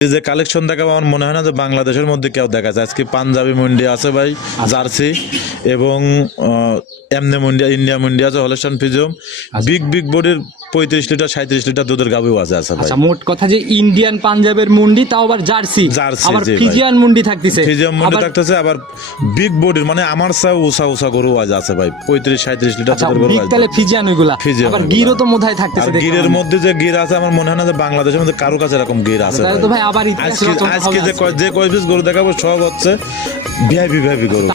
যে কালেকশন দেখাবো আমার মনে হয় না যে বাংলাদেশের মধ্যে কেউ দেখা যায় আজকে পাঞ্জাবি মন্ডি আছে ভাই জার্সি এবং এমনি এমনে মন্ডি ইন্ডিয়া মন্ডি আছে হলেশন ফিজম বিগ বিগ বডির পঁয়ত্রিশ লিটার সাঁত্রিশ লিটার দুধের গাভিও আছে আছে আচ্ছা মোট কথা যে ইন্ডিয়ান পাঞ্জাবের মুন্ডি তাও আবার জার্সি। জার্সি, আবার ফিজিয়ান মুন্ডি থাকতেছে। ফিজিয়াম মন্ডি থাকতেছে আবার বিগ বডির মানে আমার চাও উষা উষা গরু আজ আছে ভাই। পঁয়ত্রিশ সাঁত্রিশ লিটার আচ্ছা দুধের গরু আছে তাহলে ফিজিয়ান ওইগুলা। ফিজিয়ান আবার গিরও তো মোধায় থাকতেছে গিরের মধ্যে যে গির আছে আমার মনে হয় না যে বাংলাদেশের মধ্যে কারও কাছে এরকম গির আছে তাহলে তো ভাই। আবার আজকে যে কয়- যে কয় পিস গরু দেখাবো সব হচ্ছে ভিআইপি ভিআইপি গরু।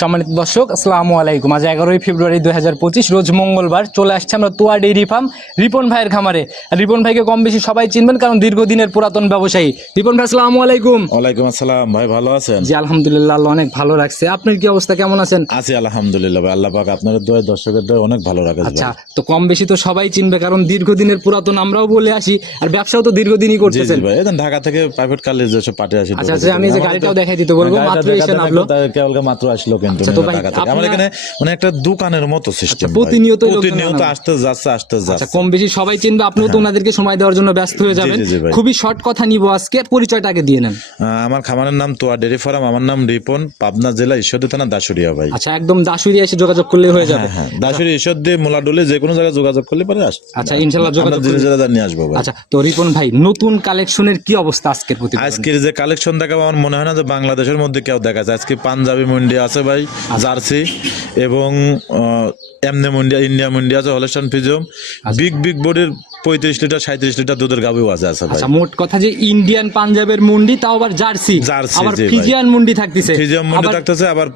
সম্মানিত দর্শক আসসালামু আলাইকুম। আজ এগারোই ফেব্রুয়ারি দুই হাজার পঁচিশ রোজ মঙ্গলবার চলে আসছে আমরা তোয়া ডেইরি ফার্ম রিপন ভাইয়ের খামারে। রিপন ভাইকে কম বেশি সবাই চিনবেন কারণ দীর্ঘদিনের পুরাতন ব্যবসায়ী। রিপন ভাই আসসালামু আলাইকুম। ওয়ালাইকুম আসসালাম ভাই ভালো আছেন? জি আলহামদুলিল্লাহ আল্লাহ অনেক ভালো রাখছে। আপনার কি অবস্থা কেমন আছেন? আছি আলহামদুলিল্লাহ ভাই আল্লাহ পাক আপনাদের দয় দর্শকের দয় অনেক ভালো রাখে আচ্ছা তো কম বেশি তো সবাই চিনবে কারণ দীর্ঘদিনের পুরাতন আমরাও বলে আসি আর ব্যবসাও তো দীর্ঘদিনই করতেছেন। ভাই এখন ঢাকা থেকে প্রাইভেট কালে যেসব পাঠিয়ে আসি আচ্ছা, আচ্ছা, আমি যে গাড়িটাও দেখাই দিতে বলব, মাত্র এসে নামলো। কেবল মাত্র আসলো কিন্তু আচ্ছা, আমার এখানে মানে একটা দোকানের মতো সিস্টেম প্রতিনিয়তই প্রতিনিয়ত আসতে যাচ্ছে আসতে আচ্ছা যাচ্ছে। কম বেশি সবাই চিনবে আপনিও তো ওনাদেরকে সময় দেওয়ার জন্য ব্যস্ত হয়ে যাবেন। জি, জি, ভাই। খুবই শর্ট কথা নিব আজকে। পরিচয়টা আগে দিয়ে নেন। আমার খামারের নাম তোয়া ডেরি ফার্ম আমার নাম রিপন পাবনা জেলা ঈশ্বরদী থানা ভাই। আচ্ছা একদম এসে যোগাযোগ করলে হয়ে যাবে। হ্যাঁ হ্যাঁ দাসুরি ঈশ্বরদী মোলাডুলি যে কোনো জায়গায় যোগাযোগ করলে পারে আস আচ্ছা, যোগাযোগ ধীরে নিয়ে আসব ভাই। আচ্ছা তো রিপন ভাই নতুন কালেকশনের কি অবস্থা আজকের প্রতি আজকের যে কালেকশন দেখাবো আমার মনে হয় না যে বাংলাদেশের মধ্যে কেউ দেখা যায় আজকে পাঞ্জাবি মন্ডি আছে ভাই জার্সি এবং এমনে মুন্ডিয়া ইন্ডিয়া মুন্ডিয়া হলস্টান ফিজম বিগ বিগ বডির পঁয়ত্রিশ লিটার সাঁত্রিশ লিটার দুধের গাভিও আছে আচ্ছা মোট কথা যে ইন্ডিয়ান পাঞ্জাবের মুন্ডি তাও আবার জার্সি। জার্সি, আবার ফিজিয়ান মুন্ডি থাকতেছে। ফিজিয়াম মন্ডি থাকতেছে আবার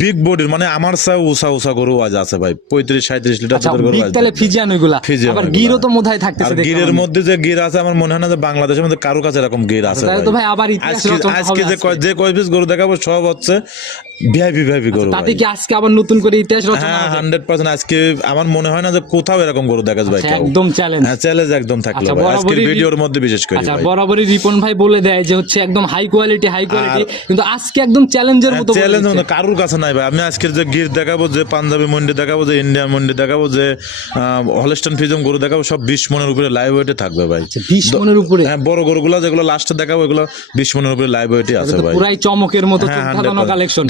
বিগ বডির মানে আমার চাও গরু আজ আছে ভাই। পঁয়ত্রিশ সাঁত্রিশ লিটার আচ্ছা দুধের গরু আছে তাহলে ফিজিয়ান ওইগুলা। আবার গিরও তো মোধায় থাকতেছে গিরের মধ্যে যে গির আছে আমার মনে হয় না যে বাংলাদেশের মধ্যে কারও কাছে এরকম গির আছে তাহলে তো ভাই। আবার ইতিহাস আজকে যে কয়- যে কয় পিস গরু দেখাবো সব হচ্ছে ভিআইপি ভিআইপি গরু তাতে। কি আজকে আবার নতুন করে ইতিহাস রচনা হ্যাঁ হবে? হান্ড্রেড পার্সেন্ট আজকে আমার মনে হয় না যে কোথাও এরকম গরু দেখা যায় আচ্ছা, একদম চ্যালেঞ্জ চ্যালেঞ্জ একদম থাকল আচ্ছা, আজকের ভিডিওর মধ্যে বিশেষ করে আচ্ছা বরাবরই রিপন ভাই বলে দেয় যে হচ্ছে একদম হাই কোয়ালিটি হাই কোয়ালিটি কিন্তু আজকে একদম চ্যালেঞ্জের মতো চ্যালেঞ্জ। মানে কারোর কাছে নাই ভাই। আমি আজকের যে গির দেখাবো যে পাঞ্জাবি মন্ডি দেখাবো যে ইন্ডিয়ান মন্ডি দেখাবো যে হলস্টান ফিজম গরু দেখাবো সব বিশ মনের উপরে লাইভ ওয়েটে থাকবে ভাই। আচ্ছা, 20 মনের উপরে? হ্যাঁ বড় গরুগুলো যেগুলো লাস্টে দেখাবো এগুলো বিশ মনের উপরে লাইভ ওয়েটে আছে ভাই। পুরাই চমকের মতো কালেকশন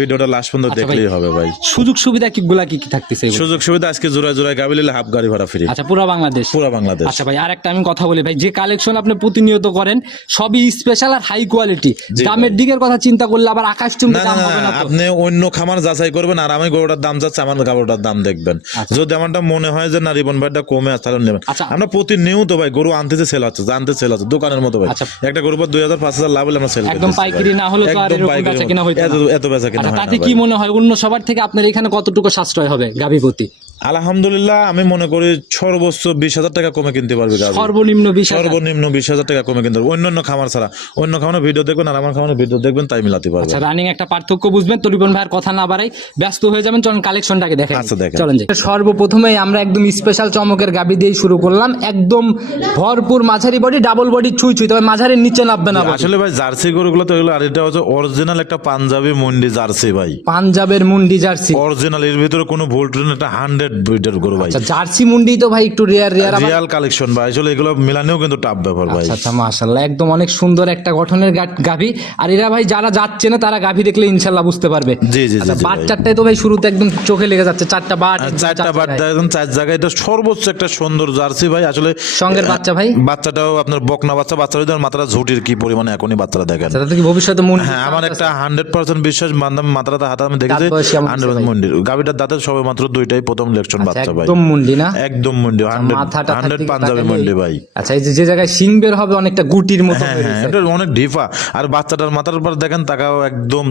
ভিডিওটা লাস্ট পর্যন্ত আচ্ছা, দেখলেই হবে ভাই। সুযোগ সুবিধা কি গুলা কি কি থাকতেছে সুযোগ সুবিধা আজকে জোড়ায় জোড়ায় গাবি নিলে হাফ গাড়ি ভাড়া ফ্রি আচ্ছা পুরা বাংলাদেশ? পুরা বাংলাদেশ। আচ্ছা ভাই আর একটা আমি কথা বলি ভাই যে কালেকশন আপনি প্রতিনিয়ত করেন সবই স্পেশাল আর হাই কোয়ালিটি দামের দিকের কথা চিন্তা করলে আবার আকাশ চুম্বি দাম হবে না তো। আপনি অন্য খামার যাচাই করবেন আর আমি গরুটার দাম যাচ্ছে আমার গরুটার দাম দেখবেন। যদি আমারটা মনে হয় যে না রিবন ভাইটা কমে আছে তাহলে নেবেন। আচ্ছা। আমরা প্রতিনিয়ত ভাই গরু আনতেছে সেল হচ্ছে জানতে সেল হচ্ছে দোকানের মতো ভাই। আচ্ছা। একটা গরুর পর দুই হাজার পাঁচ হাজার লাভ হলে আমরা সেল একদম পাইকারি না হলে তো আর এরকম বেচা কিনা হইতো এত বেচা কিনা আচ্ছা তাতে কি মনে হয় অন্য সবার থেকে আপনার এখানে কতটুকু সাশ্রয় হবে গাভীপতি? আলহামদুলিল্লাহ আমি মনে করি সর্বোচ্চ বিশ হাজার টাকা কমে কিনতে পারবে সর্বনিম্ন বিশ সর্বনিম্ন বিশ হাজার টাকা কমে কিনতে পারবে। অন্যান্য খামার ছাড়া অন্য খামারের ভিডিও দেখবেন আর আমার খামারের ভিডিও দেখবেন তাই মিলাতে পারবে আচ্ছা রানিং একটা পার্থক্য বুঝবেন তো রিপন ভাইয়ের কথা না বাড়াই ব্যস্ত হয়ে যাবেন চলুন কালেকশনটাকে দেখেন আচ্ছা, দেখেন। চলেন যাই সর্বপ্রথমে আমরা একদম স্পেশাল চমকের গাবি দিয়ে শুরু করলাম। একদম ভরপুর মাঝারি বডি ডাবল বডি ছুঁই ছুঁই তবে মাঝারির নিচে নামবে না আসলে ভাই জার্সি গরুগুলো তো এগুলো আর এটা হচ্ছে অরিজিনাল একটা পাঞ্জাবি মুন্ডি জার্সি ভাই। পাঞ্জাবের মুন্ডি জার্সি। অরিজিনাল এর ভিতরে কোনো ভুল ট্রেন এটা হান্ড্রেড ব্রিডের গরু ভাই। আচ্ছা জার্সি মুন্ডি তো ভাই একটু রেয়ার রেয়ার রিয়াল কালেকশন ভাই। আসলে এগুলো মিলানেও কিন্তু টাপ ব্যাপার ভাই। আচ্ছা আচ্ছা মাশাল্লাহ একদম অনেক সুন্দর একটা গঠনের গাভী। আর এরা ভাই যারা যাচ্ছে না তারা গাভী দেখলে ইনশাল্লাহ বুঝতে পারবে। জি, জি, জি, আচ্ছা বাচ্চাটাই তো ভাই শুরুতে একদম চোখে লেগে যাচ্ছে চারটা বাট চারটা বাট একদম চার জায়গায় এটা সর্বোচ্চ একটা সুন্দর জার্সি ভাই। আসলে সঙ্গের বাচ্চা ভাই? বাচ্চাটাও আপনার বকনা বাচ্চা বাচ্চা যদি মাথাটা ঝুটির কি পরিমাণে এখনই বাচ্চারা দেখেন। তাতে কি ভবিষ্যতে মুন্ডি হ্যাঁ আমার একটা হান্ড্রেড পার্সেন্ট বিশ্বাস মাথাটা হাতে আমি দেখেছি। হান্ড্রেড গাভিটার দাঁতের সবে মাত্র দুইটাই প্রথম লেকশন বাচ্চা ভাই। একদম মুন্ডি না? একদম মন্ডি মাথাটা পাঞ্জাবি মন্ডি ভাই। আচ্ছা এই যে জায়গায় সিং বের হবে অনেকটা গুটির মতো হ্যাঁ হয়ে। এটা অনেক আর বাচ্চাটার মাথার উপর দেখেন তাকাও একদম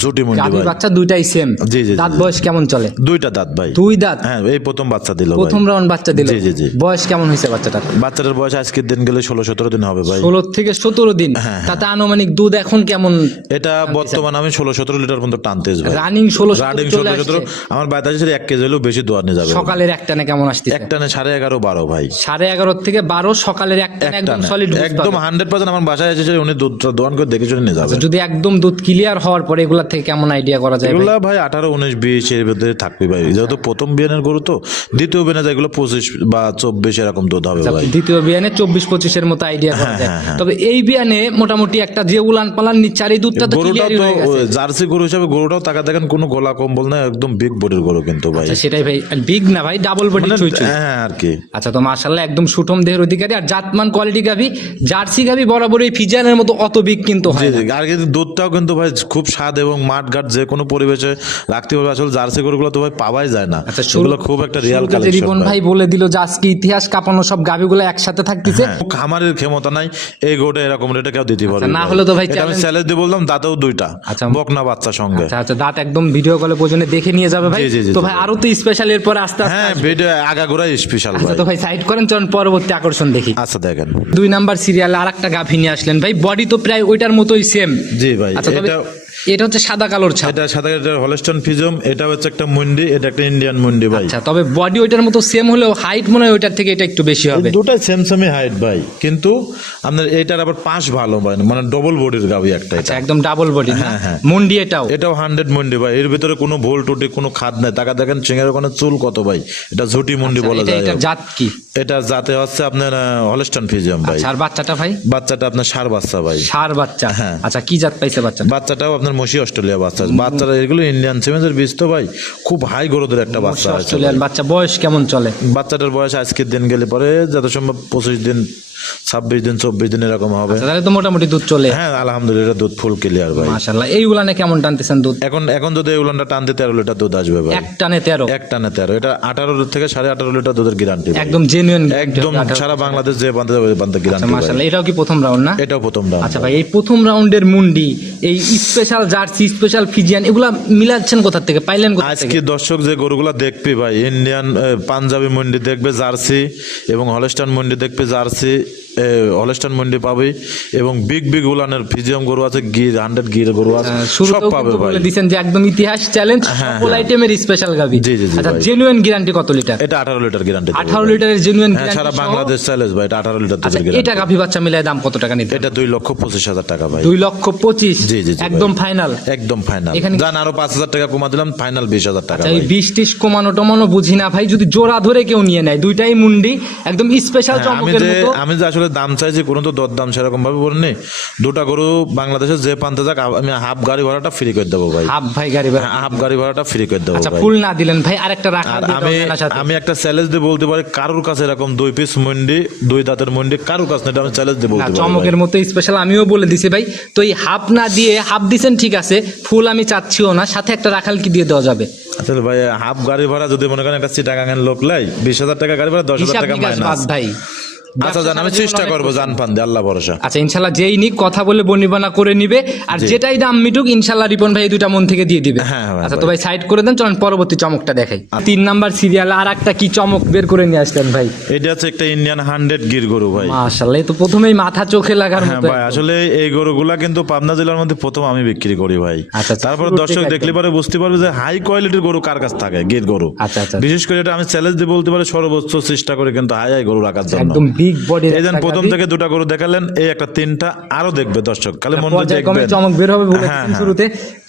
জুটি মন্ডি গাভী ভাই। বাচ্চা দুইটাই সেম জি, জি, দাঁত বয়স কেমন চলে? দুইটা দাঁত ভাই। দুই দাঁত? হ্যাঁ এই প্রথম বাচ্চা দিল প্রথম রাউন্ড বাচ্চা দিল। জি, জি, জি। বয়স কেমন হয়েছে বাচ্চাটার? বাচ্চাটার বয়স আজকের দিন গেলে ষোলো সতেরো দিন হবে ভাই। ষোলো থেকে সতেরো দিন। হ্যাঁ, তাতে আনুমানিক দুধ এখন কেমন এটা বর্তমানে আমি ষোলো সতেরো লিটার পর্যন্ত টানতেছ ভাই। রানিং ষোলো রানিং চলে ষোলো সতেরো। আসছে। আমার বাতাসের এক কেজি হলেও বেশি দোয়া দেওয়া নিয়ে যাবে সকালের একটানে কেমন আসতেছে? একটানে সাড়ে এগারো বারো ভাই। সাড়ে এগারো থেকে বারো সকালের একটানে একদম সলিড একদম হান্ড্রেড পার্সেন্ট আমার বাসায় এসেছে উনি দুধটা দোয়ান করে দেখে শুনে নিয়ে যাবে। যদি একদম দুধ ক্লিয়ার হওয়ার পরে এগুলা থেকে কেমন আইডিয়া করা যায় এগুলা ভাই আঠারো উনিশ বিশ এর ভিতরে থাকবে ভাই। যেহেতু প্রথম বিয়ানের গরু তো দ্বিতীয় বিয়ানে যেগুলো পঁচিশ বা চব্বিশ এরকম দুধ হবে ভাই। দ্বিতীয় বিয়ানে চব্বিশ পঁচিশের মতো আইডিয়া করা যায়। তবে এই বিয়ানে মোটামুটি একটা যে উলান পালান নিচ্ছে আর এই দুধটা তো ক্লিয়ারই হয়ে গেছে। জার্সি গরু হিসাবে গরুটাও টাকা দেখেন কোনো গোলা কম্বল না একদম বিগ বডির গরু কিন্তু ভাই। আচ্ছা, সেটাই ভাই। বিগ না ভাই ডাবল বডি চুই চুই হ্যাঁ আর কি। আচ্ছা তো মাশাল্লাহ একদম সুঠম দেহের অধিকারী। আর জাতমান কোয়ালিটি গাভি জার্সি গাভি বরাবর এই ফিজিয়ানের মতো অত বিগ কিন্তু হয় না। আর কিন্তু দুধটাও কিন্তু ভাই খুব স্বাদ এবং মাঠ ঘাট যে কোনো পরিবেশে রাখতে পারবে আসলে জার্সি গরুগুলো তো ভাই পাওয়াই যায় না। আচ্ছা সেগুলো খুব একটা রিয়াল কালেকশন রিপন ভাই। বলে দিল যে আজকে ইতিহাস কাঁপানো সব গাভিগুলো একসাথে থাকতেছে। খামারের ক্ষমতা নাই। এই গোটা এরকম রেটে কেউ দিতে পারবে না। হলে তো ভাই আমি চ্যালেঞ্জ দিয়ে বললাম দাঁতেও দুইটা আচ্ছা। বকনা বাচ্চা সঙ্গে। আচ্ছা আচ্ছা দাঁত একদম ভিডিও কলে পর্যন্ত দেখে নিয়ে যাবে ভাই। তো ভাই আরও তো স্পেশাল এরপর আস্তে আস্তে হ্যাঁ। ভিডিও আগাগোড়াই স্পেশাল আচ্ছা ভাই। তো ভাই সাইড করেন চলুন পরবর্তী আকর্ষণ দেখি। আচ্ছা দেখেন। দুই নাম্বার সিরিয়াল আরেকটা একটা গাভি নিয়ে আসলেন। ভাই বডি তো প্রায় ওইটার মতোই সেম জি ভাই আচ্ছা এটা এটা হচ্ছে সাদা কালোর ছাপ। এটা সাদা এটা হলস্টন ফিজম এটা হচ্ছে একটা মুন্ডি এটা একটা ইন্ডিয়ান মুন্ডি ভাই। আচ্ছা তবে বডি ওইটার মতো সেম হলেও হাইট মনে হয় ওইটার থেকে এটা একটু বেশি হবে। দুটাই সেম সেমই হাইট ভাই। কিন্তু আপনার এটার আবার পাঁচ ভালো ভাই মানে ডবল বডির গাবি একটা আচ্ছা একদম ডাবল বডি হ্যাঁ, হ্যাঁ। মুন্ডি এটাও? এটাও হান্ড্রেড মুন্ডি ভাই। এর ভিতরে কোনো ভুল টুটি কোনো খাদ নাই। টাকা দেখেন চিংড়ের ওখানে চুল কত ভাই। এটা ঝুটি মুন্ডি বলা আচ্ছা, এটা জাত কি? এটা যাতে হচ্ছে আপনার হলস্টন ফিজিয়াম ভাই। আচ্ছা আর বাচ্চাটা ভাই? বাচ্চাটা আপনার সার বাচ্চা ভাই। সার বাচ্চা। হ্যাঁ। আচ্ছা কি জাত পাইছে বাচ্চা বাচ্চাটাও আপনার মসি অস্ট্রেলিয়া বাচ্চা বাচ্চারা এগুলো ইন্ডিয়ান সিমেন্সের বীজ তো ভাই খুব হাই গ্রোথের একটা বাচ্চা আছে। অস্ট্রেলিয়ান বাচ্চা বয়স কেমন চলে? বাচ্চাটার বয়স আজকের দিন গেলে পরে যত সম্ভব পঁচিশ দিন ছাব্বিশ দিন চব্বিশ দিন এরকম হবে। আচ্ছা, তাহলে তো মোটামুটি দুধ চলে। হ্যাঁ আলহামদুলিল্লাহ দুধ ফুল ক্লিয়ার ভাই। মাশাল্লাহ এই উলানে কেমন টানতেছেন দুধ? এখন এখন যদি এই উলানটা টানতে তেরো লিটার দুধ আসবে ভাই। এক টানে তেরো? এক টানে তেরো এটা আঠারো থেকে সাড়ে আঠারো লিটার দুধের গ্যারান্টি একদম জেনুইন একদম সারা বাংলাদেশ যে বান্ধে যাবে বান্ধে গ্যারান্টি মাশাল্লাহ এটাও কি প্রথম রাউন্ড না? এটাও প্রথম দাম আচ্ছা ভাই এই প্রথম রাউন্ডের মুন্ডি এই স্পেশাল জার্সি স্পেশাল ফিজিয়ান এগুলা মিলাচ্ছেন কোথা থেকে? পাইলেন আজকে দর্শক যে গরুগুলা দেখবে ভাই ইন্ডিয়ান পাঞ্জাবি মন্ডি দেখবে জার্সি এবং হলস্টান মন্ডি দেখবে জার্সি। হলস্টান মন্ডি পাবে এবং বিগ বিগ উলানের ফিজিয়াম গরু আছে গির হান্ড্রেড গির গরু আছে সব পাবে ভাই। যে একদম ইতিহাস চ্যালেঞ্জ সকল আইটেমের স্পেশাল গাবি। জি, জি, আচ্ছা জেনুইন গ্যারান্টি কত লিটার এটা আঠারো লিটার গ্যারান্টি আঠারো লিটারের জেনুইন হ্যাঁ সারা বাংলাদেশ চ্যালেঞ্জ ভাই এটা আঠারো লিটার দুধের এটা গ্যারান্টি গাভি বাচ্চা মিলায় দাম কত টাকা নিতে এটা দুই লক্ষ পঁচিশ হাজার টাকা ভাই। দুই লক্ষ পঁচিশ? জি, জি, একদম ফাইনাল একদম ফাইনাল জান আরও পাঁচ হাজার টাকা কমা দিলাম ফাইনাল বিশ হাজার টাকা আচ্ছা ভাই। বিশ টিস কমানো টমানো বুঝি না ভাই যদি জোড়া ধরে কেউ নিয়ে নেয় দুইটাই মুন্ডি একদম স্পেশাল হ্যাঁ, চমকের মতো। আমি যে আসলে দাম চাইছি কোনো তো দর দাম সেরকম ভাবে বলিনি দুটা গরু বাংলাদেশের যে প্রান্তে যাক আমি হাফ গাড়ি ভাড়াটা ফ্রি করে দেবো ভাই। হাফ ভাই গাড়ি ভাড়া। হাফ গাড়ি ভাড়াটা ফ্রি করে দেবো আচ্ছা ফুল না দিলেন ভাই আরেকটা রাখা আমি আমি একটা চ্যালেঞ্জ দিয়ে বলতে পারি কারোর কাছে এরকম দুই পিস মন্ডি দুই দাঁতের মন্ডি কারোর কাছে এটা আমি চ্যালেঞ্জ দিয়ে বলতে চমকের মতো স্পেশাল আমিও বলে দিছি ভাই। তো এই হাফ না দিয়ে হাফ দিছেন ঠিক আছে ফুল আমি চাচ্ছিও না সাথে একটা রাখাল কি দিয়ে দেওয়া যাবে? আসলে ভাই হাফ গাড়ি ভাড়া যদি মনে করেন একটা চিটাগাঙের লোক লাই বিশ হাজার টাকা গাড়ি ভাড়া দশ হাজার টাকা মাইনাস ভাই। আচ্ছা জান আমি চেষ্টা করব জান পান দিয়ে আল্লাহ ভরসা। আচ্ছা ইনশাল্লাহ যেই নিক কথা বলে বনিবানা করে নিবে। আর যেটাই দাম মিটুক ইনশাল্লাহ রিপন ভাই এই দুটা মন থেকে দিয়ে দিবে। হ্যাঁ, হ্যাঁ, আচ্ছা তো ভাই। সাইড করে দেন চলেন পরবর্তী চমকটা দেখাই। তিন নাম্বার সিরিয়াল আর একটা কি চমক বের করে নিয়ে আসলেন ভাই? এটা হচ্ছে একটা ইন্ডিয়ান হান্ড্রেড গির গরু ভাই। মাশাল্লাহ এই তো প্রথমেই মাথা চোখে লাগার হ্যাঁ মতো ভাই আসলে এই গরুগুলা কিন্তু পাবনা জেলার মধ্যে প্রথম আমি বিক্রি করি ভাই। আচ্ছা, আচ্ছা, তারপর দর্শক দেখলে পরে বুঝতে পারবে যে হাই কোয়ালিটির গরু কার কাছ থাকে গির গরু। আচ্ছা আচ্ছা। বিশেষ করে এটা আমি চ্যালেঞ্জ দিয়ে বলতে পারি সর্বোচ্চ চেষ্টা করে কিন্তু হাই হাই গরু রাখার জন্য। একদম বিগ বডি এই প্রথম থেকে দুটা গরু দেখালেন এই একটা তিনটা আরও দেখবে দর্শক। খালি মন দিয়ে চমক বের হবে বলে হ্যাঁ, হ্যাঁ। শুরুতে।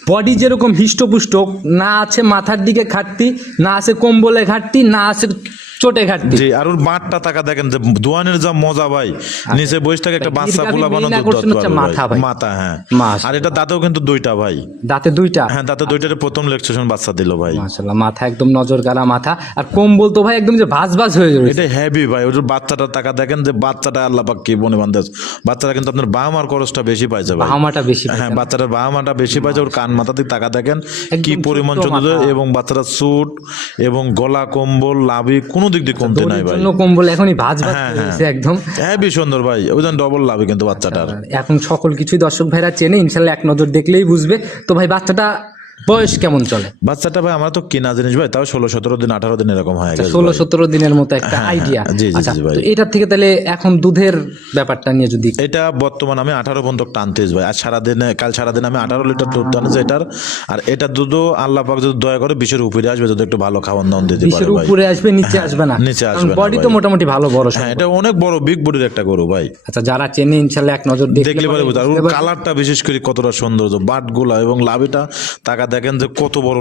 বডি যেরকম হিষ্টপুষ্ট না আছে মাথার দিকে ঘাটতি না আছে কম্বলে ঘাটতি না আছে চোটে ঘাটতি। জি আর ওর মাঠটা টাকা দেখেন যে দোয়ানের যা মজা ভাই। নিচে বসে থাকে একটা বাচ্চা পোলা বানানো মাথা ভাই। মাথা হ্যাঁ। আর এটা দাঁতেও কিন্তু দুইটা ভাই। দাঁতে দুইটা? হ্যাঁ দাঁতে দুইটার প্রথম লেকচুরেশন বাচ্চা দিল ভাই। মাশাল্লাহ মাথা একদম নজর গালা মাথা। আর কম্বল তো ভাই একদম যে ভাজ ভাজ হয়ে যাবে এটা হেভি ভাই ওই যে বাচ্চাটার টাকা দেখেন যে বাচ্চাটা আল্লাহ পাক কি বনে বান্ধব বাচ্চাটা কিন্তু আপনার বাবা মার খরচটা বেশি পাইছে ভাই। হামাটা বেশি হ্যাঁ বাচ্চাটার বাবা মাটা বেশি পাইছে ওর কান মাথা দিয়ে টাকা দেখেন। কি পরিমাণ চন্দ্র এবং বাচ্চাটা স্যুট এবং গলা কম্বল লাভি কোনো দিক দিয়ে কমতে নাই ভাই। জন্য কম্বল এখনই ভাজ ভাজ হ্যাঁ, একদম। হেভি সুন্দর ভাই। ওই জন্য ডবল লাভি কিন্তু বাচ্চাটার। এখন সকল কিছুই দর্শক ভাইরা চেনে ইনশাল্লাহ এক নজর দেখলেই বুঝবে। তো ভাই বাচ্চাটা বয়স কেমন চলে? বাচ্চাটা ভাই আমার তো কেনা জিনিস ভাই তাও ষোলো সতেরো দিন আঠারো দিন এরকম হয়ে ষোলো সতেরো দিনের মতো একটা হ্যাঁ, আইডিয়া হ্যাঁ, জি, জি, আচ্ছা জি, ভাই। তো থেকে তাহলে এখন দুধের ব্যাপারটা নিয়ে যদি এটা বর্তমান আমি আঠারো পর্যন্ত টানতেছি ভাই। আর সারাদিনে কাল সারাদিন আমি আঠারো লিটার দুধ টানেছি এটার। আর এটা দুধও আল্লাহ পাক যদি দয়া করে বিশের উপরে আসবে যদি একটু ভালো খাওয়ান দাওয়ান দিতে পারে ভাই। উপরে আসবে নিচে আসবে না। নিচে আসবে বডি তো মোটামুটি ভালো বড়। হ্যাঁ এটা অনেক বড় বিগ বডির একটা গরু ভাই। আচ্ছা যারা চেনে ইনশাল্লাহ এক নজর দেখলে পারে। কালারটা বিশেষ করে কতটা সৌন্দর্য বাটগুলা এবং লাভিটা টাকা দেখেন যে কত বড়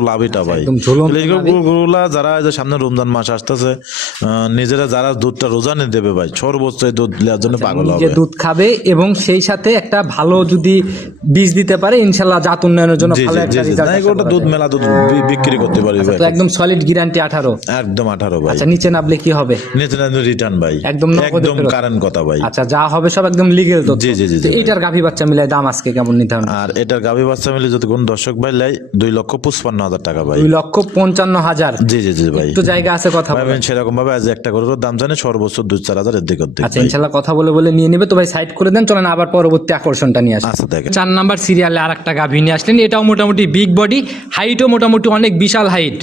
ভাই। একদম ঝুলন্ত এই গরুগুলা যারা যে সামনে রমজান মাস আসতেছে নিজেরা যারা দুধটা রোজানে দেবে ভাই সর্বোচ্চ দুধ নেওয়ার জন্য পাগল হবে। দুধ খাবে এবং সেই সাথে একটা ভালো যদি বীজ দিতে পারে ইনশাল্লাহ জাত উন্নয়নের জন্য ভালো একটা রেজাল্ট না দুধ মেলা দুধ বিক্রি করতে পারি ভাই। তো একদম সলিড গ্যারান্টি আঠারো। একদম আঠারো ভাই। আচ্ছা নিচে নামলে কি হবে? নিচে রিটার্ন ভাই। একদম একদম। কারেন্ট কথা ভাই। আচ্ছা যা হবে সব একদম লিগেল তো জি, জি, জি, এইটার গাভী বাচ্চা মিলাই দাম আজকে কেমন নির্ধারণ? আর এটার গাভী বাচ্চা মিলে যদি কোন দর্শক ভাই লাই দুই লক্ষ পঁচপান্ন হাজার টাকা ভাই। দুই লক্ষ পঞ্চান্ন হাজার। জি জি জি ভাই। তো জায়গা আছে কথা বলবেন সেরকম ভাবে আজ একটা গরুর দাম জানে সর্বোচ্চ দুই চার হাজার এর দিক ওর আচ্ছা ভাই। ইনশাল্লাহ কথা বলে বলে নিয়ে নেবে। তো ভাই সাইড করে দেন চলেন আবার পরবর্তী আকর্ষণটা নিয়ে আসি। আচ্ছা দেখেন। চার নাম্বার সিরিয়ালে আর একটা গাভী নিয়ে আসলেন। এটাও মোটামুটি বিগ বডি হাইটও মোটামুটি অনেক বিশাল হাইট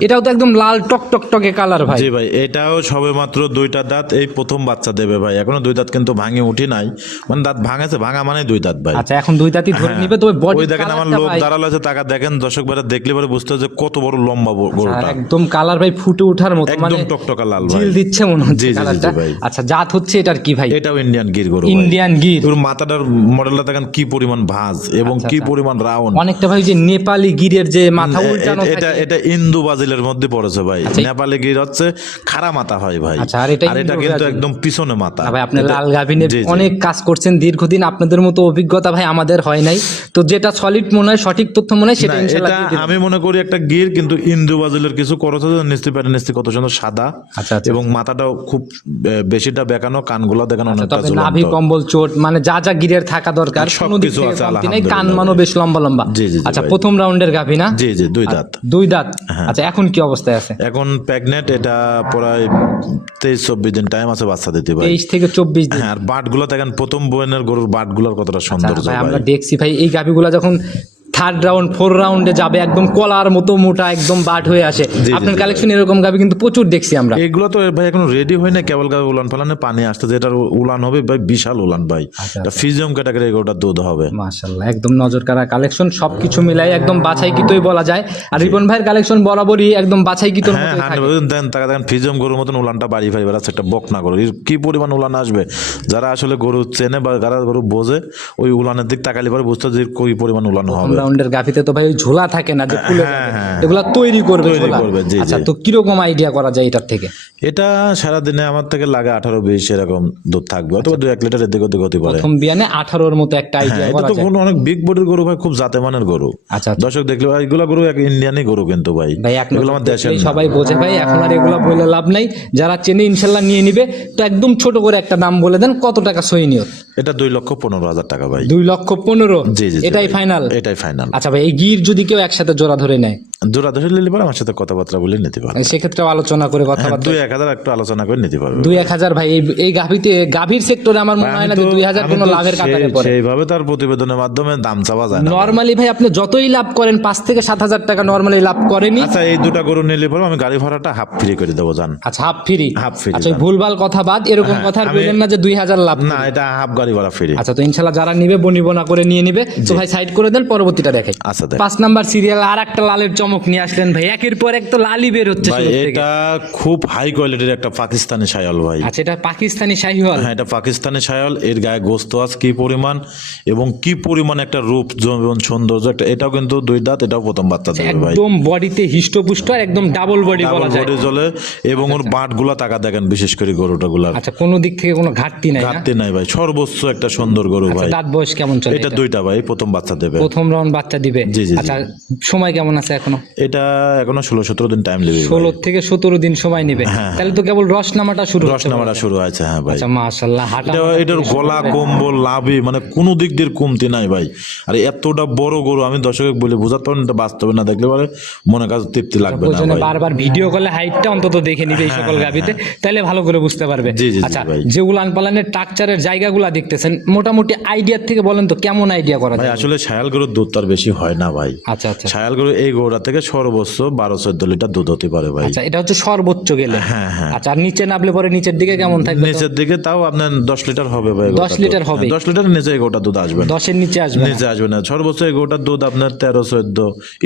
এটাও তো একদম লাল টক টক টকে কালার ভাই। জি ভাই এটাও সবে মাত্র দুইটা দাঁত এই প্রথম বাচ্চা দেবে ভাই। এখনও দুই দাঁত কিন্তু ভাঙে উঠি নাই। মানে দাঁত ভাঙেছে ভাঙা মানে দুই দাঁত ভাই। আচ্ছা এখন দুই দাঁতই ধরে নিবে তবে বডি ওই দেখেন আমার লোক দাঁড়াল আছে টাকা দেখেন দর্শক ভাইরা দেখলে পরে বুঝতে যে কত বড় লম্বা ব- গরুটা। একদম কালার ভাই ফুটে ওঠার মতো মানে একদম টকটকা লাল ভাই। জিল দিচ্ছে মনে হচ্ছে কালারটা ভাই। আচ্ছা জাত হচ্ছে এটার কি ভাই? এটাও ইন্ডিয়ান গির গরু ইন্ডিয়ান গির। ওর মাথাটার মডেলটা দেখেন কি পরিমাণ ভাঁজ এবং আচ্ছা, কি পরিমাণ রাউন্ড। অনেকটা ভাই যে নেপালি গিরের যে মাথা উল্টানো এটা এটা ইন্দু বাজিলের মধ্যে পড়েছে ভাই। নেপালে গির হচ্ছে খাড়া মাথা হয় ভাই। আচ্ছা, আর এটা কিন্তু একদম পিছনে মাথা। ভাই আপনি লাল গাভিনের। অনেক কাজ করছেন দীর্ঘদিন আপনাদের মতো অভিজ্ঞতা ভাই আমাদের হয় নাই। তো যেটা সলিড মনে হয় সঠিক তথ্য মনে হয় সেটা দিবেন। আমি মনে করি একটা গির কিন্তু ইন্দু বাজিলের কিছু খরচ আছে নিস্তি প্যাটে নিস্তি কত সুন্দর সাদা। আচ্ছা, আচ্ছা। এবং মাথাটাও খুব বেশিটা বেকানো কানগুলো দেখানো অনেকটা তবে নাভি কম্বল চোট মানে যা যা গিরের থাকা দরকার সব কোনো দিক থেকে আছে, নেই কান আলহামদুলিল্লাহ। মানো বেশ লম্বা লম্বা আচ্ছা প্রথম রাউন্ডের গাভি না? জি জি দুই দাঁত। দুই দাঁত। হ্যাঁ। আচ্ছা এখন কি অবস্থায় আছে? এখন প্রেগনেন্ট এটা প্রায় তেইশ চব্বিশ দিন টাইম আছে বাচ্চা দিতে ভাই। তেইশ থেকে চব্বিশ দিন। হ্যাঁ আর বাটগুলো দেখেন প্রথম বয়নের গরুর বাটগুলোর কতটা সৌন্দর্য ভাই ভাই। আমরা দেখছি ভাই এই গাভিগুলা যখন থার্ড রাউন্ড ফোর রাউন্ডে যাবে একদম কলার মতো মোটা একদম বাট হয়ে আসে। আপনার কালেকশন এরকম গাভি কিন্তু প্রচুর দেখছি আমরা। এগুলো তো ভাই এখন রেডি হয় না কেবল গায়ে উলান ফালানে পানি আসতে এটার উলান হবে ভাই বিশাল উলান ভাই। এটা ফিজিয়াম ক্যাটাগরি এগুলোটা দুধ হবে। মাশাল্লাহ একদম নজর কাড়া কালেকশন সবকিছু মিলাই একদম বাছাই বাছাইকৃতই বলা যায়। আর রিপন ভাইয়ের কালেকশন বরাবরই একদম বাছাইকৃতর হ্যাঁ মতোই থাকে। তাকে দেখেন ফিজিয়াম গরুর মতন উলানটা বাড়ি ফাই বেড়াচ্ছে একটা বকনা গরু এর কি পরিমাণ উলান আসবে? যারা আসলে গরু চেনে বা যারা গরু বোঝে ওই উলানের দিক তাকালি পরে বুঝতে যে কি পরিমাণ উলান হবে। রাউন্ডের গাভিতে তো ভাই ওই ঝোলা থাকে না যে খুলে হ্যাঁ, হ্যাঁ। এগুলা তৈরি করবে ঝোলা। আচ্ছা তো কীরকম আইডিয়া করা যায় এটার থেকে? এটা সারাদিনে আমার থেকে লাগে আঠারো বিশ এরকম দুধ থাকবে অথবা দু এক লিটার এদিক ওদিক হতে পারে। প্রথম বিয়ানে আঠারোর মতো একটা হ্যাঁ আইডিয়া এটা করা তো যায়। কোনো অনেক বিগ বডির গরু ভাই খুব জাতে মানের গরু। আচ্ছা আচ্ছা। দর্শক দেখলে এগুলো গরু এক ইন্ডিয়ানই গরু কিন্তু ভাই। ভাই এগুলো আমার দেশের সবাই বোঝে ভাই এখন আর এগুলা বলে লাভ নাই। যারা চেনে ইনশাল্লাহ নিয়ে নিবে। তো একদম ছোট করে একটা দাম বলে দেন কত টাকা সই নিয়ত? এটা দুই লক্ষ পনেরো হাজার টাকা ভাই। দুই লক্ষ পনেরো। জি জি জি এটাই ফাইনাল এটাই ফাইনাল আচ্ছা ভাই এই গির যদি কেউ একসাথে জোড়া ধরে নেয়? জোড়া ধরে নিলে পরে আমার সাথে কথাবার্তা বলে নিতে পারবে। সেক্ষেত্রে আলোচনা করে কথাবার্তা দুই এক হাজার একটু আলোচনা করে নিতে পারবে। দুই এক হাজার ভাই এই- গাভিতে গাভীর সেক্টরে আমার মনে হয় না যে দুই হাজার কোনো লাভের কাতারে পড়ে। সেইভাবে তার প্রতিবেদনের মাধ্যমে দাম চাওয়া যায় না। নর্মালি ভাই আপনি যতই লাভ করেন পাঁচ থেকে সাত হাজার টাকা নর্মালি লাভ করেনি আচ্ছা এই দুটো গরু নিলে পরে আমি গাড়ি ভাড়াটা হাফ ফ্রি করে দেবো জান। আচ্ছা হাফ ফ্রি হাফ ফ্রি আচ্ছা ভুলভাল কথা বাদ এরকম কথা আর আমি- বললেন না যে দুই হাজার লাভ না এটা হাফ গাড়ি ভাড়া ফ্রি আচ্ছা তো ইনশাল্লাহ যারা নিবে বনিবনা করে নিয়ে নিবে। তো ভাই সাইড করে দেন পরবর্তীটা দেখাই। আচ্ছা পাঁচ নাম্বার সিরিয়াল আর একটা লালের চমক নিয়ে আসলেন ভাই। একের পর এক তো লালই বের হচ্ছে ভাই এটা খুব হাই কোয়ালিটির একটা পাকিস্তানি শায়াল ভাই। আচ্ছা এটা পাকিস্তানি শাহিওয়াল? হ্যাঁ এটা পাকিস্তানি শায়াল। এর গায়ে গোস্ত আছে কি পরিমাণ এবং কি পরিমাণ একটা রূপ যেমন সৌন্দর্য একটা এটাও কিন্তু দুই দাঁত এটাও প্রথম বাচ্চা দেবে ভাই। একদম বডিতে হিষ্টপুষ্ট আর একদম ডাবল বডি বলা যায়। বডি এবং ওর বাটগুলা টাকা দেখেন বিশেষ করে গরুটা গুলার আচ্ছা কোনো দিক থেকে কোনো ঘাটতি নাই না? ঘাটতি নাই ভাই সর্বোচ্চ একটা সুন্দর গরু আচ্ছা ভাই। দাঁত বয়স কেমন চলে এটা দুইটা ভাই প্রথম বাচ্চা দেবে। প্রথম রাউন্ড বাচ্চা দিবে। জি। আচ্ছা সময় কেমন আছে এখনও? এটা এখনও ষোলো সতেরো দিন টাইম নেবে ষোলো থেকে সতেরো দিন সময় নেবে। হ্যাঁ, তাহলে তো কেবল রস নামাটা শুরু হচ্ছে। রসনামাটা শুরু হয়েছে হ্যাঁ ভাই। আচ্ছা মাশাল্লাহ হাঁটা এটা এটার গলা কম্বল লাভি মানে কোনো দিক দিয়ে কমতি নাই ভাই। আর এতটা বড় গরু আমি দর্শক বলে বোঝাতে পারেন এটা বাস্তবে না দেখলে পরে মনে কাজ তৃপ্তি লাগবে না ভাই। বারবার ভিডিও কলে হাইটটা অন্তত দেখে নিবে এই সকল গাবিতে তাহলে ভালো করে বুঝতে পারবে। আচ্ছা। যে উলান পালানের টাকচারের জায়গাগুলা দেখতেছেন মোটামুটি আইডিয়ার থেকে বলেন তো কেমন আইডিয়া করা যায়? আসলে শায়াল গরুর দুধ তার বেশি হয় না ভাই। আচ্ছা আচ্ছা। ছায়াল গরু এই গরুটা থেকে সর্বোচ্চ বারো চোদ্দ লিটার দুধ হতে পারে ভাই। আচ্ছা এটা হচ্ছে সর্বোচ্চ গেলে। হ্যাঁ হ্যাঁ। আচ্ছা আর নিচে নামলে পরে নিচের দিকে কেমন থাকবে নিচের দিকে তাও আপনার দশ লিটার হবে ভাই 10 লিটার হবে? দশ লিটার নিচে এই গরুটা দুধ আসবে দশের নিচে আসবে নিচে আসবে না। সর্বোচ্চ এই দুধ আপনার তেরো চোদ্দ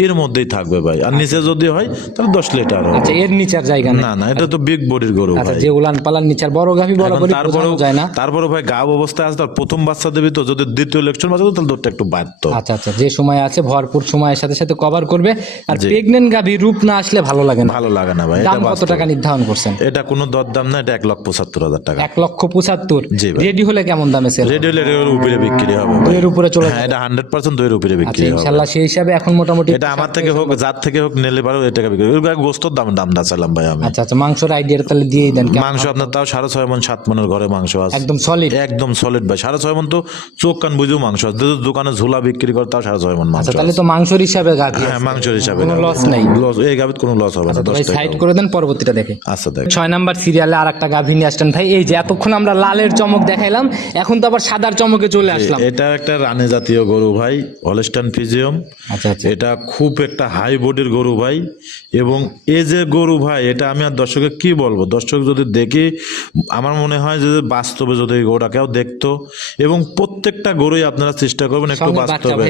এর মধ্যেই থাকবে ভাই। আর নিচে যদি হয় তাহলে দশ লিটার আচ্ছা এর নিচে আর জায়গা না না এটা তো বিগ বডির গরু ভাই। যে উলান পালান নিচে আর বড় গাভী তারপরেও যায় না। তারপরে ভাই গাব অবস্থায় আছে তার প্রথম বাচ্চা দেবি তো যদি দ্বিতীয় ইলেকশন বাচ্চা তাহলে দুধটা একটু বাড়তো। আচ্ছা আচ্ছা যে সময় আছে ভরপুর সময়ের সাথে সাথে কভার করবে। আর প্রেগনেন্ট গাভী রূপ না আসলে ভালো লাগে না। ভালো লাগে না ভাই দাম কত টাকা নির্ধারণ করছেন? এটা কোনো দরদাম না এটা এক লক্ষ পঁচাত্তর হাজার টাকা। এক লক্ষ পঁচাত্তর। রেডি হলে কেমন দামে সেল রেডিও লেডিওর উপরে বিক্রি হবে। দুইয়ের উপরে চলে হ্যাঁ এটা হান্ড্রেড পার্সেন্ট দইয়ের উপরে আচ্ছা বিক্রি হবে। ইনশাল্লাহ সেই হিসাবে এখন মোটামুটি এটা আমার থেকে হোক যার থেকে হোক নিলে পারো এটা বিক্রি হবে। এর গোস্তর দাম দাম না চালাম ভাই আমি। আচ্ছা আচ্ছা মাংসের আইডিয়া তাহলে দিয়েই দেন। মাংস আপনার তাও সাড়ে ছয় মন সাত মনের ঘরে মাংস আছে। একদম সলিড একদম সলিড ভাই। সাড়ে ছয় মন তো চোখ কান বুঝেও মাংস আছে। দোকানে ঝোলা বিক্রি করে তাও সাড়ে ছয় মন মাংস আচ্ছা তাহলে তো মাংসের হিসাবে গাভী হ্যাঁ মাংসের হিসাবে কোনো লস নাই। লস এই গাবিত কোনো লস হবে না দশ ভাই সাইড করে। দেন পরবর্তীটা দেখে। আচ্ছা দেখ। ছয় নাম্বার সিরিয়ালে আর একটা গাভী নিয়ে আসছেন ভাই। এই যে এতক্ষণ আমরা লালের চমক দেখাইলাম এখন তো আবার সাদার চমকে চলে আসলাম। এটা একটা রানী জাতীয় গরু ভাই হলস্টান ফিজিয়াম আচ্ছা আচ্ছা। এটা খুব একটা হাই বডির গরু ভাই। এবং এই যে গরু ভাই এটা আমি আর দর্শকের কি বলব? দর্শক যদি দেখি আমার মনে হয় যে বাস্তবে যদি গরুটা কেউ দেখতো এবং প্রত্যেকটা গরুই আপনারা চেষ্টা করবেন একটু বাস্তবে?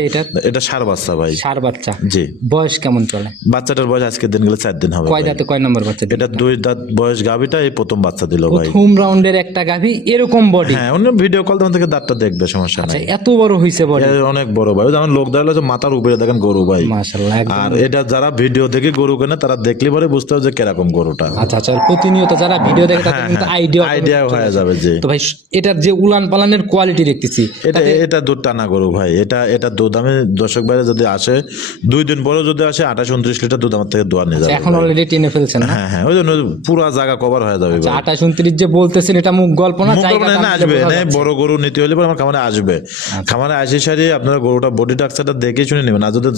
এটা সার বাচ্চা ভাই। সার বাচ্চা। জি। বয়স কেমন চলে? বাচ্চাটার বয়স আজকে দিন গেলে চার দিন হবে কয় দাঁতে কয় নম্বর বাচ্চা এটা দুই দাঁত বয়স গাভিটা এই প্রথম বাচ্চা দিল ভাই। প্রথম রাউন্ডের একটা গাভী এরকম বডি হ্যাঁ অন্য ভিডিও কল তখন থেকে দাঁতটা দেখবে সমস্যা নাই। এত বড় হইছে বডি অনেক বড় ভাই। লোক দাঁড়ালে হচ্ছে মাথার উপরে দেখেন গরু ভাই। মাশাআল্লাহ আর এটা যারা ভিডিও দেখে গরু কেনে তারা দেখলে পরে বুঝতে হবে যে কীরকম গরুটা। আচ্ছা আচ্ছা প্রতিনিয়ত যারা ভিডিও দেখে তাদের কিন্তু আইডিয়া আইডিয়া হয়ে যাবে যে তো ভাই এটার যে উলান পালানের কোয়ালিটি দেখতেছি এটা এটা দুধ টানা গরু ভাই। এটা এটা দুধ আমি দর্শক বাইরে যদি আসে দুই দিন পরে যদি আসে আঠাশ উনত্রিশ লিটার দুধ আমার থেকে দোয়া নিয়ে যাবে। এখন অলরেডি টেনে ফেলছেন হ্যাঁ হ্যাঁ ওই জন্য পুরো জায়গা কভার হয়ে যাবে আঠাশ উনত্রিশ যে বলতেছেন এটা মুখ গল্প না? আসবে। বড় গরু নিতে হলে পরে আমার খামারে আসবে। আচ্ছা। খামারে আসে সারি আপনারা গরুটা বডি টাকচারটা দেখে শুনে নেবেন। আর যদি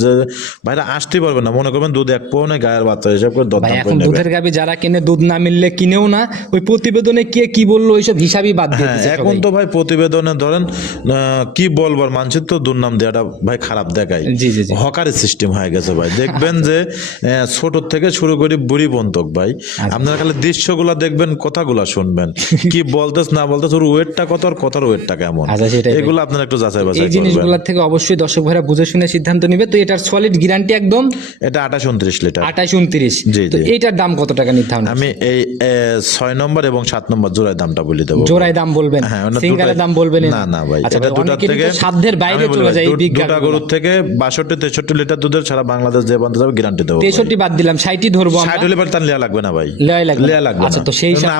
বাইরে আসতে পারবেন না মনে করবেন দুধ এক পাও না গায়ের বাচ্চা হিসাব করে দরদাম এখন দুধের গাবি যারা কিনে দুধ না মিললে কিনেও না ওই প্রতিবেদনে কে কি বলল ওইসব হিসাবই বাদ দিয়ে হ্যাঁ এখন তো ভাই প্রতিবেদনে ধরেন আহ, কি বলবার মানুষের তো দুর্নাম দেওয়াটা ভাই খারাপ জি হকারের সিস্টেম হয়ে গেছে ভাই। দেখবেন যে ছোট থেকে শুরু করে বুড়ি পন্তক ভাই। আচ্ছা। আপনারা খালি দৃশ্যগুলা দেখবেন কথাগুলা শুনবেন। কি বলতেছ না বলতেছ ওর ওয়েটটা কত আর কথার ওয়েটটা কেমন? আচ্ছা। এগুলো আপনারা একটু যাচাই বাছাই এই করবেন। জিনিসগুলোর থেকে অবশ্যই দর্শক ভাইরা বুঝে শুনে সিদ্ধান্ত নিবে। তো এটার সলিড গ্যারান্টি একদম? এটা আঠাশ উনত্রিশ লিটার। আঠাশ উনত্রিশ। জি, তো জি। এইটার দাম কত টাকা নির্ধারণ আমি এই এ, ছয় নম্বর এবং সাত নম্বর জোড়ায় দামটা বলে দেবো। জোড়ায় দাম বলবেন? হ্যাঁ, ওটা সিঙ্গারের দাম বলবেন? না না ভাই আচ্ছা এটা দুটার থেকে সাধ্যের বাইরে চলে যায় এই বিগ গরুর থেকে বাষট্টি তেষট্টি লিটার দুধের সারা বাংলাদেশ যে বন্ধ যাবে গ্যারান্টি দেবো তেষট্টি বাদ দিলাম ষাটই ধরবো ষাট হলে পরে তার লেয়া লাগবে না ভাই। লেয়া লাগবে আচ্ছা তো সেই হিসাব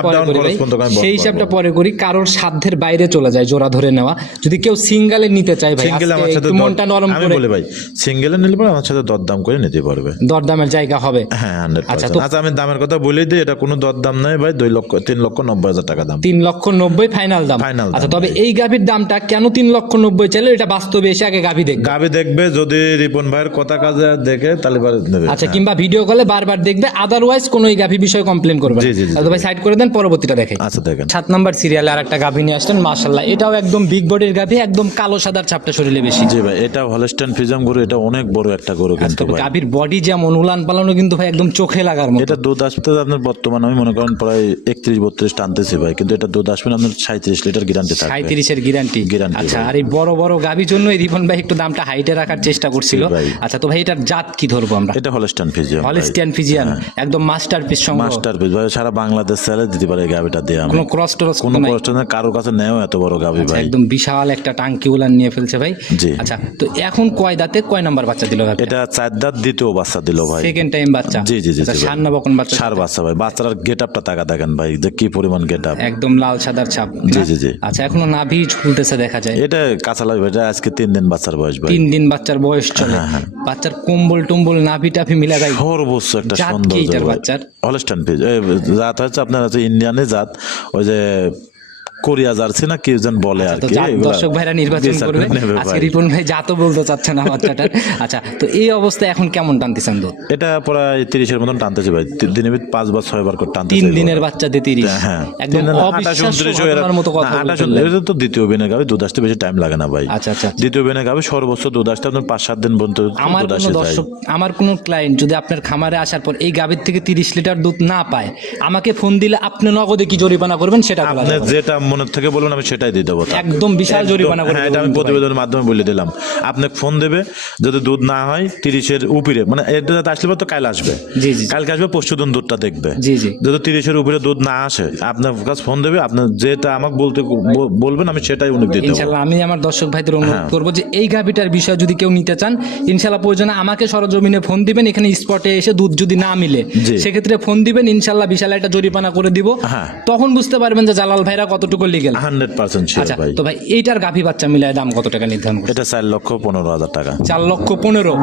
সেই হিসাবটা পরে করি কারোর সাধ্যের বাইরে চলে যায় জোড়া ধরে নেওয়া। যদি কেউ সিঙ্গালে নিতে চায় ভাই সিঙ্গেল আমার সাথে মনটা নরম করে বলি ভাই সিঙ্গেলে নিলে পরে আমার সাথে দরদাম করে নিতে পারবে। দরদামের জায়গা হবে। হ্যাঁ আচ্ছা, তো- আচ্ছা আমি দামের কথা বলেই দিই এটা কোনো দরদাম নাই ভাই দুই লক্ষ তিন লক্ষ নব্বই হাজার টাকা দাম। তিন লক্ষ নব্বই ফাইনাল দাম। দাম, আচ্ছা তবে এই গাভীর দামটা কেন তিন লক্ষ নব্বই চাইলে? এটা বাস্তবে এসে আগে গাভী দেখ গাবি দেখবে যদি রিপন ভাইয়ের কথা কাজে দেখে তাহলে নেবে। আচ্ছা কিংবা ভিডিও কলে বারবার দেখবে আদারওয়াইজ কোনো এই গাভী বিষয়ে কমপ্লেন করবে জি, জি, ভাই সাইড করে দেন পরবর্তীটা দেখে। আচ্ছা দেখেন। সাত নম্বর সিরিয়ালে আর একটা গাভী নিয়ে আসছেন মাশাল্লাহ এটাও একদম বিগ বডির গাভী একদম কালো সাদার ছাপটা শরীরে বেশি। জি ভাই এটা হলস্টাইন ফিজাম গরু এটা অনেক বড় একটা গরু কিন্তু ভাই। গাভীর বডি যেমন উলান পালানো কিন্তু ভাই একদম চোখে লাগার মতো। এটা দুধ আসতে আপনার বর্তমানে আমি মনে করেন প্রায় একত্রিশ বত্রিশ টানতেছি ভাই কিন্তু এটা দুধ আসবে আপনার সাঁত্রিশ লিটার গ্যারান্টি থাকবে। সাঁত্রিশের গ্যারান্টি Guarantee, আচ্ছা আর এই বড় বড় গাভীর জন্য এই রিপন ভাই একটু দামটা হাইটে রাখার চেষ্টা করছিল। আচ্ছা তো ভাই এটার জাত কি ধরবো আমরা? এটা হলস্টাইন ফিজিয়াম হলিস্টিয়ান ফিজিয়ান একদম মাস্টার পিস সংগ্রহ। মাস্টার পিস ভাই সারা বাংলাদেশ চালে দিতে পারে গাভিটা দিয়ে আমি। কোনো ক্রস টরস কোনো কষ্ট নেই কারোর কাছে নেও এত বড় গাভি আচ্ছা, ভাই। একদম বিশাল একটা টাঙ্কি উলান নিয়ে ফেলছে ভাই। আচ্ছা তো এখন কয় দাঁতে কয় নাম্বার বাচ্চা দিল ভাই এটা চার দাঁত দ্বিতীয় বাচ্চা দিল ভাই। সেকেন্ড টাইম বাচ্চা? জি, জি, জি, আচ্ছা। সার না বকন বাচ্চা সার বাচ্চা ভাই। বাচ্চার গেট আপটা টাকা দেখেন ভাই যে কি পরিমাণ গেট আপ একদম লাল সাদার ছাপ জি, জি, জি। আচ্ছা এখনও নাভি খুলতেছে দেখা যায়। এটা কাঁচা লাগবে এটা আজকে তিন দিন বাচ্চার বয়স ভাই। তিন দিন বাচ্চার বয়স চলে। হ্যাঁ, বাচ্চার কম্বল টম্বল নাভি টাভি মিলা যায়। সর্বোচ্চ একটা সৌন্দর্য বাচ্চার? হলস্টান ফিজ জাত হচ্ছে আপনার হচ্ছে ইন্ডিয়ানে জাত। ওই যে কোরিয়া জার্সি না কেউ যেন বলে আর কি দর্শক ভাইরা নির্বাচন করবে। আজকে। রিপন ভাই যা তো বলতে চাচ্ছে না বাচ্চাটার। আচ্ছা তো এই অবস্থা এখন কেমন টানতেছেন দুধ এটা প্রায় তিরিশের মতন টানতেছে ভাই। দিনে পাঁচ বার ছয় বার করে টানতেছে তিন। দিনের বাচ্চাতে তিরিশ। হ্যাঁ একদম ঘটনার মতো কথা। এটা তো দ্বিতীয় বিনে গাবে দুধ আসতে বেশি টাইম লাগে না ভাই। আচ্ছা আচ্ছা আচ্ছা। দ্বিতীয় বিনে গাবে সর্বোচ্চ দুধ আসতে আপনার পাঁচ সাত দিন পর্যন্ত আমার কোনো দর্শক আমার কোনো ক্লায়েন্ট যদি আপনার খামারে আসার পর এই গাভীর থেকে তিরিশ লিটার দুধ না পায় আমাকে ফোন দিলে আপনি নগদে কি জরিমানা করবেন সেটা আপনি যেটা মনের থেকে বলবেন আমি সেটাই দিয়ে দেবো একদম বিশাল জরিমানা করে হ্যাঁ, এটা আমি প্রতিবেদনের মাধ্যমে বলে দিলাম আপনাকে ফোন দেবে যদি দুধ না হয় তিরিশের উপরে মানে এটা আসলে তো কাল আসবে জি, জি। কালকে আসবে পরশুদিন দুধটা দেখবে জি, জি। যদি তিরিশের উপরে দুধ না আসে আপনার কাছে ফোন দেবে আপনার যেটা আমাকে বলতে বলবেন আমি সেটাই উনি দিয়ে দেবো আমি আমার দর্শক ভাইদের অনুরোধ হ্যাঁ। করব যে এই গাভিটার বিষয় যদি কেউ নিতে চান ইনশাল্লাহ প্রয়োজনে আমাকে সরজমিনে ফোন দিবেন এখানে স্পটে এসে দুধ যদি না মিলে। সেক্ষেত্রে ফোন দিবেন ইনশাল্লাহ বিশাল একটা জরিমানা করে দিব হ্যাঁ। তখন বুঝতে পারবেন যে জালাল ভাইরা কতটুকু লিগেল হান্ড্রেড পার্সেন্ট আচ্ছা তো ভাই এইটার গাভি বাচ্চা মিলায় দাম কত টাকা নির্ধারণ করছে এটা চার লক্ষ পনেরো হাজার টাকা। চার লক্ষ পনেরো।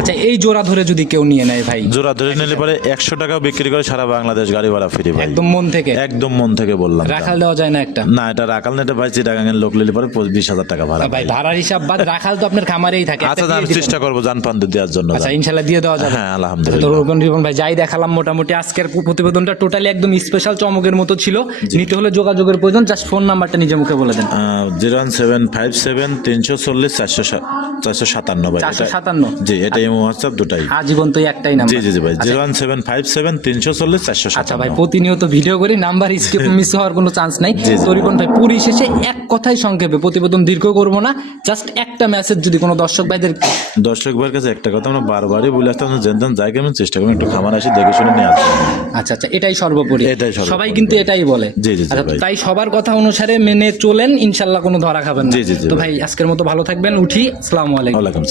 আচ্ছা এই জোড়া ধরে যদি কেউ নিয়ে নেয় ভাই? জোড়া ধরে নিলে পরে একশো টাকা বিক্রি করে সারা বাংলাদেশ গাড়ি ভাড়া ফ্রি ভাই। একদম মন থেকে? একদম মন থেকে বললাম। রাখাল দেওয়া যায় না একটা? না এটা রাখাল না এটা ভাই চিটাগাঙের লোক নিলে পরে বিশ হাজার টাকা ভাড়া ভাই ভাড়ার হিসাব বাদ রাখাল তো আপনার খামারেই থাকে। আচ্ছা আমি চেষ্টা করব জান পান দেওয়ার জন্য আচ্ছা ইনশাল্লাহ দিয়ে দেওয়া যাবে। হ্যাঁ তো আলহামদুলিল্লাহ রিপন ভাই যাই দেখালাম মোটামুটি আজকের প্রতিবেদনটা টোটালি একদম স্পেশাল চমকের মতো ছিল। নিতে হলে যোগাযোগের প্রয়োজন। জাস্ট ফোন নাম্বারটা নিজে মুখে বলে দেন। Zero one seven five seven তিনশো চল্লিশ চারশো চারশো সাতান্ন ভাই চারশো সাতান্ন। জি এটা ইমো হোয়াটসঅ্যাপ দুটাই। আজীবন তো একটাই নাম্বার জি জি জি ভাই zero one seven five seven তিনশো চল্লিশ চারশো আচ্ছা ভাই প্রতিনিয়ত ভিডিও করি নাম্বার স্কিপ মিস হওয়ার কোনো চান্স নাই। জি, জি। তো রিপন ভাই পরিশেষে এক কথাই সংক্ষেপে প্রতিবেদন দীর্ঘ করব না জাস্ট একটা মেসেজ যদি কোনো দর্শক ভাইদের দর্শক ভাইয়ের কাছে একটা কথা আমরা বারবারই বলে আসতাম যেন যাই কেমন চেষ্টা করুন একটু খামার আসি দেখে শুনে নিয়ে আসব আচ্ছা আচ্ছা এটাই সর্বোপরি। এটাই সবাই কিন্তু এটাই বলে। জি, জি, আচ্ছা। তাই সবার কথা অনুসারে মেনে চলেন ইনশাল্লাহ কোনো ধরা খাবেন না জি, জি, জি, তো ভাই। ভাই আজকের মতো ভালো থাকবেন উঠি আসসালামু আলাইকুম ওয়ালাইকুম